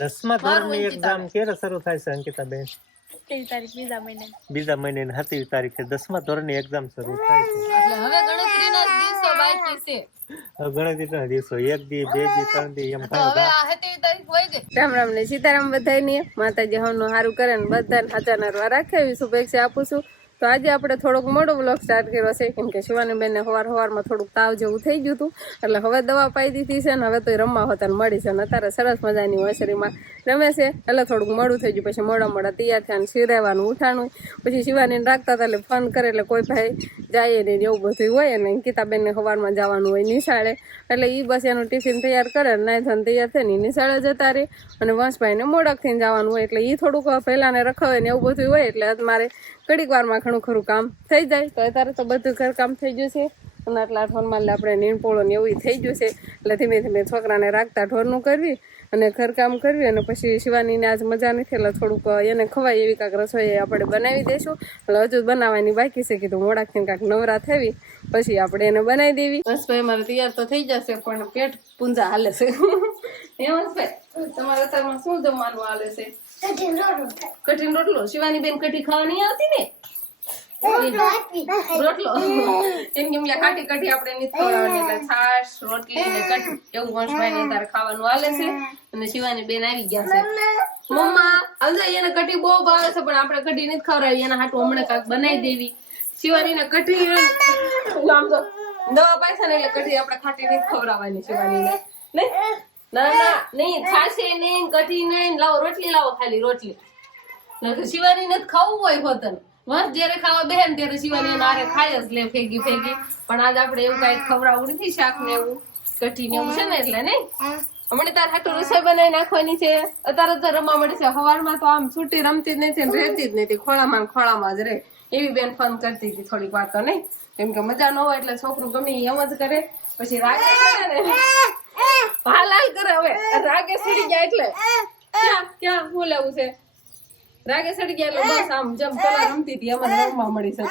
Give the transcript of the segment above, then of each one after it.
દસમા ધોરણની એક્ઝામ ક્યારે શરૂ થાય છે અંકિતાબેન બીજા મહિને. સાતમી તારીખે દસમા ધોરણની એક્ઝામ શરૂ થાય છે. એટલે હવે ગણતરીના દિવસો એક દી બે દી ત્રણ દી એમ રામ રામ ને સીતારામ બધાને માતાજી હવનું સારું કરે ને બધાને હાચા રાખે એવી શુભેચ્છા આપું છું. તો આજે આપણે થોડોક મોડો બ્લોગ સ્ટાર્ટ કર્યો છે, કેમ કે શિવાની બેનને સવાર સવારમાં થોડુંક તાવ જેવું થઈ ગયું હતું. એટલે હવે દવા પાઈ દીધી છે ને હવે તો રમવા હોતા મળી છે અને અત્યારે સરસ મજાની વસરીમાં રમે છે. એટલે થોડુંક મોડું થઈ ગયું, પછી મોડા મોડા તૈયાર થયા અને સિરાવાનું ઉઠાણું. પછી શિવાનીને રાખતા હતા એટલે ફોન કરે એટલે કોઈ ભાઈ જાય ને એવું બધું હોય અને ગીતાબેનને સવારમાં જવાનું હોય નિશાળે. એટલે એ બસ એનું ટિફિન તૈયાર કરે ને નાઈ ધોઈને તૈયાર થઈને ઈ નિશાળે જતા રહે. અને વંશભાઈને મોડક થઈને જવાનું હોય એટલે એ થોડુંક પહેલાંને રખાવે ને એવું બધું હોય એટલે મારે ઘડીક વારમાં ઘણું ખરું કામ થઈ જાય. તો અત્યારે તો બધું ઘર થઈ ગયું છે. અને આટલા ઢોરમાં આપણે નીણપોળો ને એવું થઈ ગયું છે. એટલે ધીમે ધીમે છોકરાને રાખતા ઢોરનું કરવી અને ઘરકામ કરવી અને પછી શિવાનીને આજ મજા નથી. એટલે થોડુંક એને ખવાય એવી કાંક રસોઈ આપણે બનાવી દઈશું એટલે હજુ બનાવવાની બાકી છે. કીધું મોડાખીને કાંઈક નવરા થવી પછી આપણે એને બનાવી દેવી. બસ ભાઈ મારે તૈયાર તો થઈ જશે, પણ પેટ પૂંજા હાલે છે. એમ ભાઈ તમારા શું જમવાનું હાલે છે? કઠિન રોટલો. શિવાની બેન કઠી ખાવાની આવતી ને? રોટલો એમ કેમ કાઠી કાઠી આપણે નથી ખવડાવવાની એટલે છાશ રોટલી ને કઠી એવું વંશભાઈ ને તારે ખાવાનું હાલે છે. અને શિવાની બેન આવી ગયા છે. મમ્મા આવજો એને કઢી બહુ ભાવે છે પણ આપણે કઢી નથી ખવડાવી. એના હાટું હમણાં કાંક બનાવી દેવી. શિવાની ને તો દવા પાછા ને એટલે કઠી આપણે ખાટી નથી ખવડાવવાની શિવાની ને ના ના નહીં, ખાશે નહીં, કઢી નહીં, લાવો, રોટલી લાવો ખાલી, રોટલી. શિવાની ખાવું હોય હોતન. ખાય લે ફેંકી ફેંકી પણ આજ આપણે એવું કઈ ખવડાવવું નથી એવું છે ને એટલે, નહીં? હમણાં તાર હાટું રસોઈ બનાવી નાખવાની છે. અત્યારે તો રમવા મળી છે. સવારમાં તો આમ છૂટી રમતી જ નથી રહેતી જ નથી. ખોળામાં ખોળામાં જ રહે. એવી બેન ફોન કરતી હતી થોડીક વાર તો, નહીં? કેમ કે મજા ન હોય એટલે છોકરું ગમે એમ જ કરે. પછી રાગે ને. હાલ હાલ કરે હવે. રાગે સડી ગયા એટલે. ક્યાં ક્યાં હું લેવું છે? રાગે સડી ગયા એટલે બસ આમ જેમ પેલા રમતી હતી એમ રમવા મળી તો.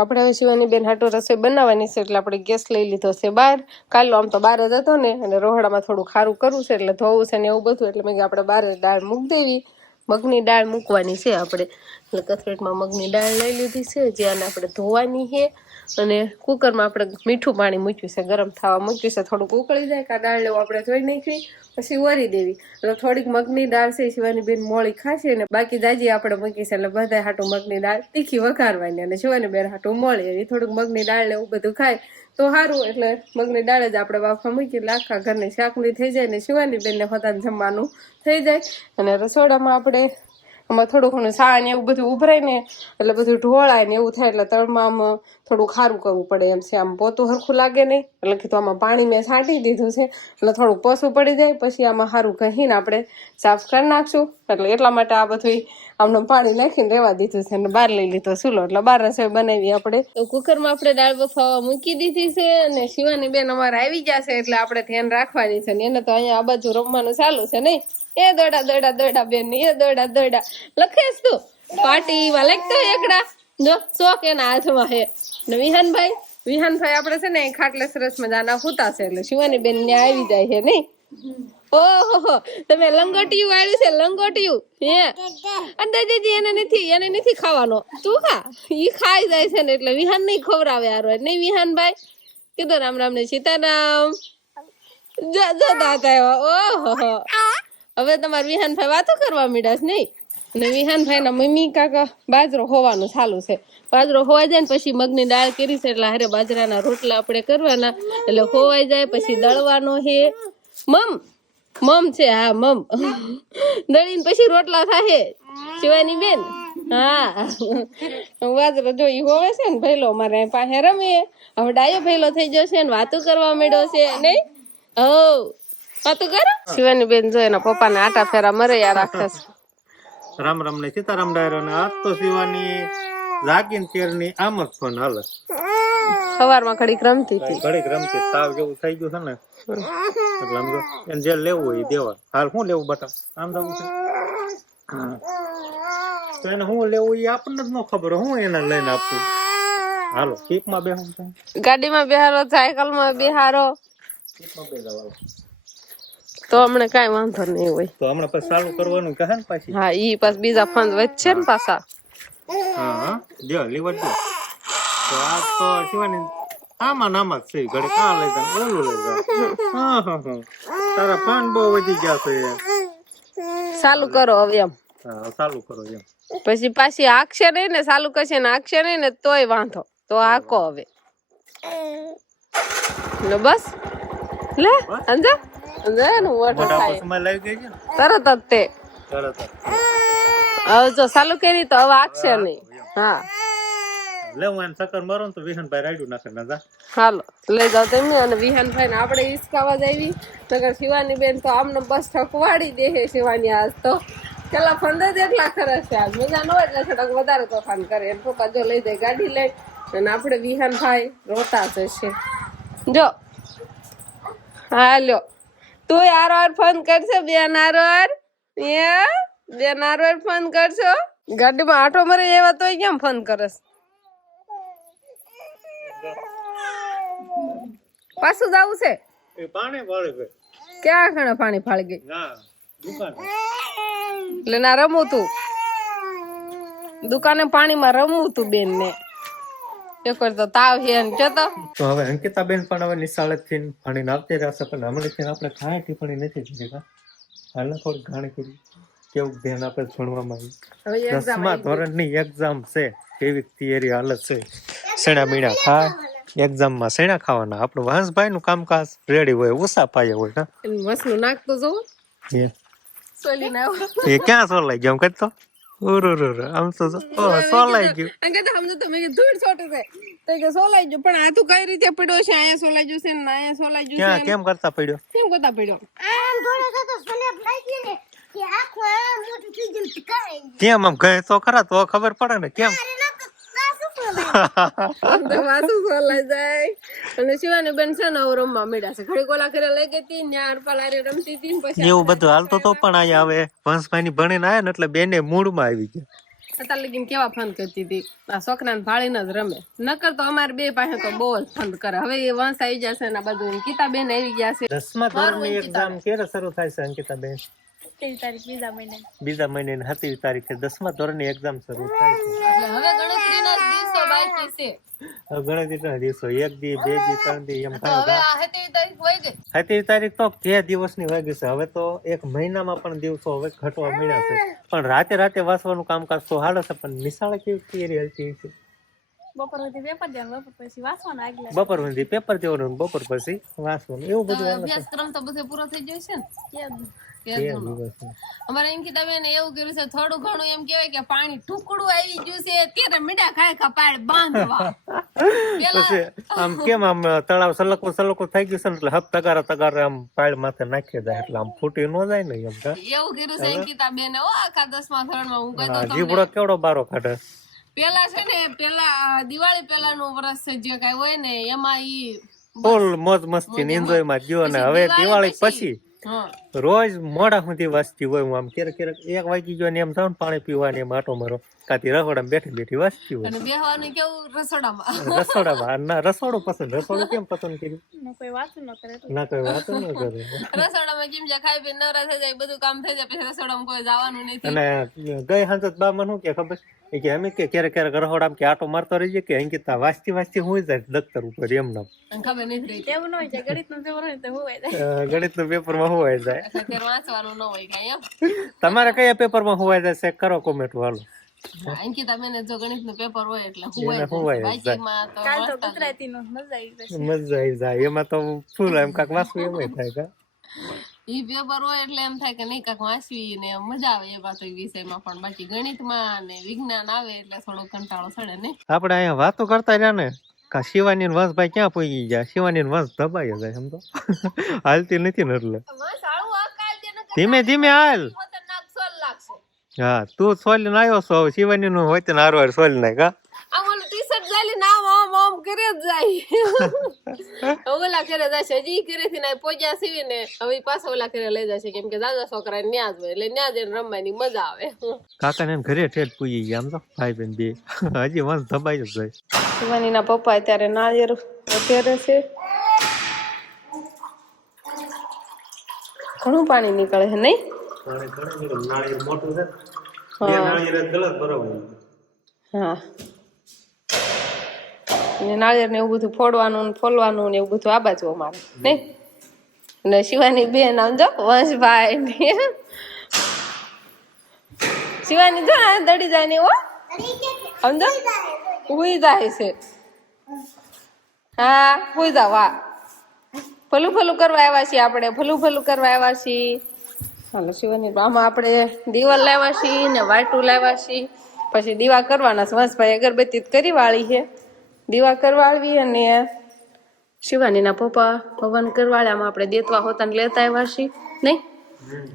આપણે હવે શિવાની બેન હાટો રસોઈ બનાવવાની છે એટલે આપણે ગેસ લઈ લીધો છે બહાર. કાલો આમ તો બહાર જ હતો ને અને રોહડામાં થોડું ખારું કરવું છે એટલે ધોવું છે ને એવું બધું એટલે મેં આપણે બહાર દાળ મૂકી દેવી. મગની દાળ મૂકવાની છે. આપણે એટલે કથરેટમાં મગની દાળ લઈ લીધી છે. જે આને આપણે ધોવાની છે. અને કુકરમાં આપણે મીઠું પાણી મૂક્યું છે. ગરમ થવા મૂક્યું છે. થોડુંક ઉકળી જાય કાં દાળ લેવું આપણે ધોઈ નાખવી, પછી વરી દેવી. એટલે થોડીક મગની દાળ છે. શિવાની બેન મોળી ખાશે અને બાકી દાજી આપણે મૂકી છે. એટલે બધા હાટું મગની દાળ તીખી વઘારવાની. અને શિવાની બેન હાટું મોળી. એવી થોડુંક મગની દાળ એવું બધું ખાય. તો સારું એટલે મગની દાળ જ આપણે બાફા મૂકી એટલે આખા ઘરની શાકની થઈ જાય ને શિવાની બેનને પોતાને જમવાનું થઈ જાય. અને રસોડામાં આપણે આમાં થોડું ઘણું સા ને એવું બધું ઉભરાય ને, એટલે બધું ઢોળાય ને એવું થાય, એટલે તળમાં થોડું ખારું કરવું પડે એમ છે. આમ પોતું હરખું લાગે નહીં. એટલે કીધું આમાં પાણી મેં છાંટી દીધું છે. એટલે થોડું પસું પડી જાય, પછી આમાં સારું કહીને આપણે સાફ કરી નાખશું. એટલે એટલા માટે આ બધું આમને પાણી નાખીને રહેવા દીધું છે અને બહાર લઈ લીધો સુલો એટલે બહાર રસોઈ બનાવી આપણે. તો કુકરમાં આપણે દાળ બફાવા મૂકી દીધી છે અને શિવાની બેન અમારે આવી ગયા છે એટલે આપણે ધ્યાન રાખવાની છે. ને એને તો અહીંયા આ બાજુ રમવાનું ચાલુ છે નહીં. એ દોડા દોડા દોડા બેન, એ દોડા દોડા. લખેશ તું? પાર્ટી માં લખતો એકડા. જો શોખ એના હાથમાં હે ને વિહાનભાઈ વિહાનભાઈ આપણે છે ને ખાટલે સરસ મજાના હોતા છે, એટલે શિવાની બેન ને આવી જાય છે, નહીં? ઓહો તમે લંગોટિયું આવ્યું છે, લંગોટિયું? હે? અને દીદી એને નથી એને નથી ખાવાનો. તું ખા. ઈ ખાઈ જાય છે ને એટલે વિહાન નહીં ખવડાવે હારો નહીં વિહાનભાઈ? કીધું રામ રામ ને સીતારામ. જો જો, દાદા ઓહો હવે તમારે વિહાનભાઈ વાતો કરવા મીડાશ, નહીં? અને વિહાનભાઈ ના મમ્મી કાકા બાજરો હોવાનું ચાલુ છે. બાજરો હોવાઈ જાય ને પછી મગની દાળ કરી છે એટલે હારે બાજરાના રોટલા આપણે કરવાના. એટલે હોવાઈ જાય પછી દળવાનો છે. મમ મમ છે, હા, મમ. દળીને પછી રોટલા થાય શિવાની બેન, હા. બાજરો જો ઈ હોવે છે ને ભૈલો મારે પાસે રમે હવે ડાયો ભૈલો થઈ ગયો છે ને વાતો કરવા માંડ્યો છે, નહીં? હો વાતો કરો. શિવાની બેન જો એના પપ્પાને આટા ફેરા મરૈયા રાખે છે. રામ રામ ને સીતારામ ડાયરો ને આજ તો શિવાની જાગીન તેરની આમ જ ફોન હાલે. સવારમાં ઘડીક રમતી હતી. ઘડીક રમતી તાવ જેવું થઈ ગયું છે ને. એટલે સમજો એને જે લેવું હોય દેવા હાલ શું લેવું બટા? આમ જવું છે. તો એને શું લેવું એ આપણને જ ન ખબર. હું એને લઈને આપું. હાલો સીપમાં બેહું છે ગાડીમાં બિહારો સાયકલમાં બેહારો. સીપમાં બે જવા તો હમણાં કાંઈ વાંધો નહીં હોય. તો હમણાં પછી ચાલુ કરવાનું કહે ને પાછી? હા ઈ પાછ બીજા ફંડ વધશે ને પાછા. હા જો લીવડ જો તો આ તો શિવાની આમાં નામાં જ છે ઘડી કા લઈ જાય ઓલું લઈ જાય હા હા હા. તારા ફાન બહુ વધી ગયા છે. ચાલુ કરો હવે એમ. હા ચાલુ કરો એમ. પછી પાછી આખશે નહીં ને ચાલુ કરશે ને આખશે નહીં ને તોય વાંધો. તો આકો હવે. બસ. લે અંજા થાય લાવી ને. તરત જ તે. તરત હવે જો ચાલુ કરી તો હવે આખશે નહીં. હા. લે હું એને ચક્કર મારો તો વિહનભાઈ રાયડું નાખે ના જા. હાલો લઈ જાવ તમે અને વિહાનભાઈ ને આપણે હિસકાવા જાવી નગર શિવાની બેન તો આમને બસ ઠકવાડી દે હે શિવાની આજ તો. ફંદે જ એટલા ખરસ છે આજ. મજા ન હોય એટલે થોડાક વધારે તોફાન કરે. એમ પપ્પા જો લઈ જાય ગાડી લઈ અને આપણે વિહાનભાઈ રોતા જશે. જો. હાલ્યો. તું આરો આર ફોન કરશો બેન આરો આર એ બેન આરો ફોન કરશો? ગાડીમાં આટો મરે એવા તોય કેમ ફોન કરસ? પાછું જવું છે? ક્યાં ઘણા પાણી ફાળી ગઈ? એટલે ના રમવું તું. દુકાને પાણીમાં રમવું તું બેન ને એક તો તાવ છે ને જો તો. હવે અંકિતાબેન પણ હવે નિશાળેથી ભણીને આવતી રહેશે પણ હમણાંથી આપણે કાંઈ ટિપ્પણી નથી કરી હાલને થોડી ઘાણી કરી. કેવું ધ્યાન આપે ભણવામાં આવ્યું દસમા ધોરણની એક્ઝામ છે કેવી તૈયારી હાલત છે? સેણા બીણા ખાય એક્ઝામમાં સેણા ખાવાના? આપણું વંશભાઈ નું કામકાજ રેડી હોય ઓછા પાયે હોય ના એનું નાખતો જવું. એ ક્યાં સોલાઈ ગયો એમ ઉરુરુરુ. આમ તો સોલાઈ ગયું અંકે તો સમજો તમે કે ધૂળ છોટે છે તો કે સોલાઈ ગયો પણ આ તું કઈ રીતે પડ્યો છે આયા સોલાઈ ગયું છે ને આયા સોલાઈ ગયું છે કેમ કરતા પડ્યો કેમ કરતા પડ્યો કેમ આમ કહે તો ખરા તો ખબર પડે ને કેમ વાસુ સોલાઈ જાય. અને શિવાની બેન છે ને રમવા મળ્યા છે. ઘડી કોલા કરે લઈ ગઈ હતી ને અડપાલારે રમતી હતી પછી એવું બધું હાલતો તો પણ અહીંયા હવે વંશભાઈ ની ભણીને આયા ને એટલે બેને મૂડમાં આવી ગયા. અત્યારે લગીને કેવા ફન કરતી હતી? આ છોકરાને ફાળીને જ રમે. નકર તો અમારે બે પાસે તો બહુ જ ફન કરે. હવે એ વંશ આવી જશે ને આ બધું. ગીતા બેન આવી ગયા છે. દસમા ધોરણની એક્ઝામ ક્યારે શરૂ થાય છે અંકિતા બેન બીજા મહિને. બીજા મહિને સાતમી તારીખે દસમા ધોરણની એક્ઝામ શરૂ થાય છે. એટલે હવે દિવસો બાકી છે? દિવસો એક દી બે દી ત્રણ દી એમ હવે આ હતી તારીખ વહી ગઈ. સાતમી તારીખ તો કે દિવસની વાગી છે? હવે તો એક મહિનામાં પણ દિવસો હવે ઘટવા મળ્યા છે. પણ રાતે રાતે વાસવાનું કામકાજ તો હાલે છે પણ નિશાળે કેવી હાલતી છે? બપોર સુધી પેપર દેવાનું બપોર પછી વાંચવાનું આગલા. બપોર સુધી પેપર દેવાનું બપોર પછી વાંચવાનું. એવું બધું છે અભ્યાસક્રમ તો બધે પૂરો થઈ ગયો છે ને? એમ કે. અમારે બેન એવું કર્યું છે થોડું ઘણું એમ કેવાય કે પાણી ઠુકડું આવી ગયું છે ત્યારે મીડા ખાય કપાળ બાંધવા. પછી આમ કેમ આમ તળાવ સલકો સલકો થઈ ગયું છે ને એટલે હપ તગારા તગારા આમ પાળ માથે નાખી જાય એટલે આમ ફૂટી ન જાય ને એમ એવું કર્યું છે અંકિતા બેન ઓ આખા દસમા ધોરણમાં હું કહી દઉં જીવડો કેવડો બારો કાઢે? પેલા છે ને પેલા દિવાળી દિવાળી પેલાનું વર્ષ છે જે કઈ હોય ને એમાં ઈ ફૂલ મોજ મસ્તી ને એન્જોયમાં ગયો ને. હવે દિવાળી પછી રોજ મોડા સુધી વાંચતી હોય હું આમ ક્યારેક ક્યારેક એક વાગી ગયો ને એમ થાય ને પાણી પીવાની એમ આટો મારો. કાતી રસોડામાં બેઠી બેઠી વાંચતી હોય. અને બેહવાનું કેવું? રસોડામાં. રસોડામાં. ના રસોડું પસંદ. રસોડું કેમ પસંદ કર્યું? નો કોઈ વાંચું ન કરે ના કોઈ વાત ન કરે. રસોડામાં કેમ જાય ખાઈ પી નવરા થઈ જાય બધું કામ થઈ જાય પછી રસોડામાં કોઈ જવાનું નથી. અને ગઈ હાંજે બા મને શું કે ખબર? એ કે અમે કે ક્યારેક ક્યારેક રહોડામાં કે આટો મારતો રહીએ કે અંકિતા વાંચતી વાંચતી હું જાય દફતર ઉપર એમ નામ ખબર નહીં એવું ન હોય ગણિતનું પેપર હોય તો હોય જાય. વાંચવાનું ન હોય કાંઈ એમ. તમારે કયા પેપરમાં હોવાય જાય ચેક કરો કોમેન્ટ વાળો જો ગણિતનું પેપર હોય એટલે હુવાય હુવાય તો કાલ તો ગુજરાતી નું મજા આવી જશે. મજા આવી જાય. એમાં તો ફૂલ એમ કાક વાંચવું એમ થાય કા? ઈ પેપર હોય એટલે એમ થાય કે નહીં કાંઈક વાંચવી ને મજા આવે એ વાત વિષયમાં. પણ બાકી ગણિતમાં ને વિજ્ઞાન આવે એટલે થોડો કંટાળો ચડે ને. આપણે અહીંયા વાતો કરતા રહ્યા ને કા શિવાની વંશ ભાઈ ક્યાં પૂગી ગયા? શિવાની ને વંશ દબાઈ જાય સમજો હાલતી નથી ને એટલે. ધીમે ધીમે હાલ. લાગશે. હા તું સોલી ને આવ્યો છો શિવાની નું હોય તો હારવાર સોલી નાખ હા. ને ઓલા કરે જાય. હજી કરે થી ના પોજા સીવી ને હવે પાછા ઓલા કરે લઈ જશે કેમ કે દાદા છોકરા ન્યા જ હોય એટલે ન્યા જઈને રમવાની મજા આવે. કાકા ને ઘરે ઠેઠ પૂગી ગયા આમ તો ભાઈ બેન બે. હજી વંશ દબાઈ જ જાય. શિવાનીના પપ્પા અત્યારે નાળિયેર અત્યારે છે. ઘણું પાણી નીકળે છે નહીં? પાણી ઘણું નીકળે. નાળિયેર મોટું છે. બે નાળિયેર ગલત બરાબર હા. ને નાળિયેર ને એવું બધું ફોડવાનું ને ફોલવાનું ને એવું બધું આ બાજુ અમારે નહીં? અને શિવાની બેન આમ જો વંશભાઈ ને શિવાની જો આ દડી જાય ને હો સમજો ઉઈ જાય છે. હા ઉઈ જા વાહ ફલું ફલું કરવા આવ્યા છીએ આપણે ફલું ફલું કરવા આવ્યા છીએ. ચાલો શિવાની આમાં આપણે દીવાલ લાવ્યા છીએ ને વાટું લાવ્યા છીએ. પછી દીવા કરવાના વંશભાઈ અગરબત્તી કરી વાળી છે. દીવા કરવાળવી અને શિવાનીના પપ્પા હવન કરવાળામાં આપણે દેતવા હોતા લેતા આવ્યા છીએ. નહીં?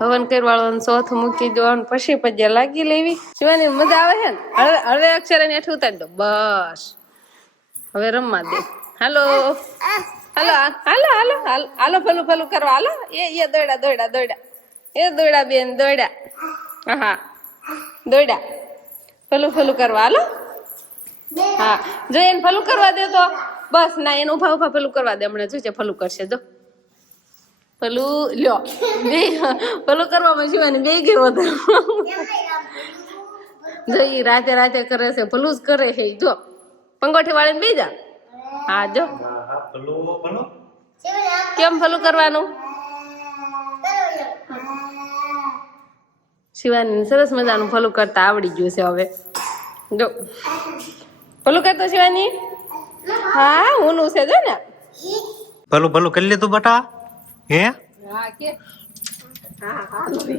હવન કરવાળો સોથ મૂકી દો પછી પજ્યા લાગી લેવી. શિવાની મજા આવે છે ને? હળવે હળવે અક્ષરે એને હેઠું ઉતારી દો. બસ. હવે રમવા દે. હાલો. હાલો હાલો હાલો હાલો હાલો ફલું ફલું કરવા. હાલો, એ એ દોડા દોડા દોડ્યા. એ દોડ્યા બેન, દોડ્યા. હા દોડ્યા. ફલું ફલું કરવા, હાલો. હા, જો એને ફલું કરવા દે તો? બસ, ના, એને ઊભા ઊભા ફલું કરવા દે. હમણાં જોજે ફલું કરશે, જો. ભલું, લ્યો. બે પલું કરવામાં જીવાની બે ગયો હતો જો એ રાતે રાતે કરે છે, ભલું જ કરે છે જો. પંગોઠી વાળીને બે જા. હા, જો. ભલું ભલું કેમ ભલું કરવાનું? શિવાની સરસ મજાનું ભલું કરતા આવડી ગયું છે હવે. જો. ભલું કરતો શિવાની? હા ઊનું છે જો ને. ભલું ભલું કરી લીધું બટા. હે? હા કે.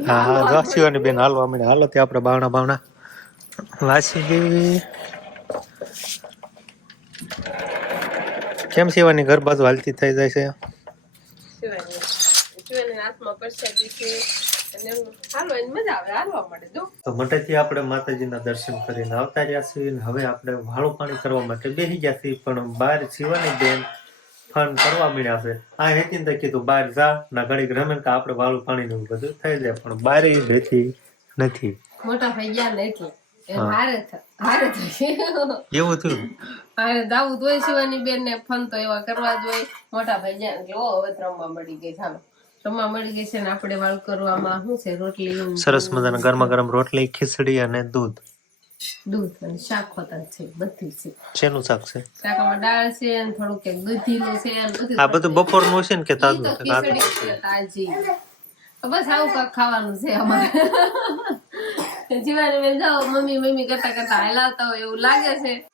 હા હા જો શિવાની બેન હાલવા મળે હાલો તે આપણે બાવણા બાવણા વાસી દેવી કેમ શિવાની ઘર બાજુ હાલતી થઈ જાય છે? તો મોટેથી આપણે માતાજીના દર્શન કરીને આવતા રહ્યા છીએ હવે આપણે વાળું પાણી કરવા માટે બેસી ગયા છીએ પણ બહાર શિવાની બેન ફન કરવા મળ્યા છે. આ હેતીને તો કીધું બહાર જા. ના ઘડીક રમે કે આપણે વાળું પાણી નું બધું થઈ જાય પણ બહાર બેઠી નથી. મોટા થઈ ગયા ને એવું થયું? હારે દાવું તોય શિવાની બેન ને ફન તો એવા કરવા જોઈ મોટા ભાઈ જ્યાં કે ઓ હવે રમવા મળી ગઈ ચાલો. રમવા મળી ગઈ છે ને આપણે વાળ કરવામાં શું છે રોટલી સરસ મજાના ગરમા ગરમ રોટલી ખીચડી અને દૂધ. દૂધ અને શાક હોતા છે બધું છે. શેનું શાક છે? શાકમાં દાળ છે અને થોડુંક કંઈક દૂધીનું છે અને બધું આ બધું બપોરનું છે ને કે ઈ તો તાજનું છે તાજનું? ખીચડી છે તાજી. બસ આવું કાક ખાવાનું છે અમારે. મમ્મી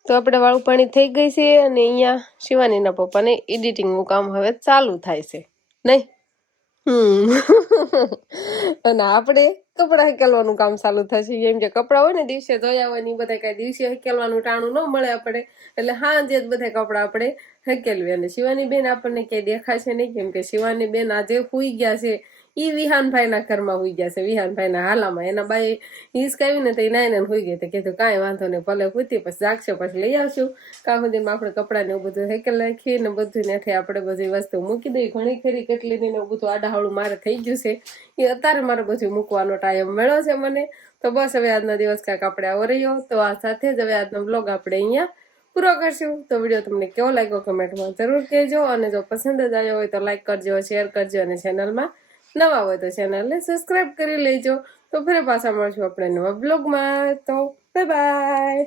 તો આપણે વાળું પાણી થઈ ગઈ છે અને અહીંયા શિવાનીના પપ્પાને એડિટિંગનું કામ હવે ચાલુ થાય છે. નહીં? અને આપણે કપડાં હકેલવાનું કામ ચાલુ થશે એમ કે કપડાં હોય ને દિવસે ધોયા હોય ને બધા કઈ દિવસે હકેલવાનું ટાણું ન મળે આપણે. એટલે હાંજે જ બધા કપડાં આપણે હકેલવી. અને શિવાની બેન આપણને ક્યાંય દેખાશે નહીં? કેમ કે શિવાની બેન આજે સુઈ ગયા છે. ઈ વિહાનભાઈના ઘરમાં હોઈ ગયા છે. વિહાનભાઈના હાલામાં એના બાઈ હિસકાવી ને તો એ નાઈને હોઈ ગઈ તો કીધું કાંઈ વાંધો નહીં, ભલે હુતી પછી જાગશે, પછી લઈ આવશું. કાં સુધીમાં આપણે કપડાં ને એવું બધું હેકેલ નાખીએ ને બધું નેઠે આપણે બધી વસ્તુ મૂકી દઈએ. ઘણી ખરી કેટલી ને બધું આડાહળું મારે થઈ ગયું છે. એ અત્યારે મારે બધું મૂકવાનો ટાઈમ મળ્યો છે મને. તો બસ હવે આજનો દિવસ કાંઈક આપણે આવો રહ્યો. તો આ સાથે જ હવે આજનો બ્લોગ આપણે અહીંયા પૂરો કરશું. તો વીડિયો તમને કેવો લાગ્યો કમેન્ટમાં જરૂર કહેજો. અને જો પસંદ જ આવ્યો હોય તો લાઈક કરજો, શેર કરજો અને ચેનલમાં નવા હોય તો ચેનલને સબસ્ક્રાઈબ કરી લેજો. તો ફરી પાછા મળશું આપણે નવા બ્લોગમાં તો બાય બાય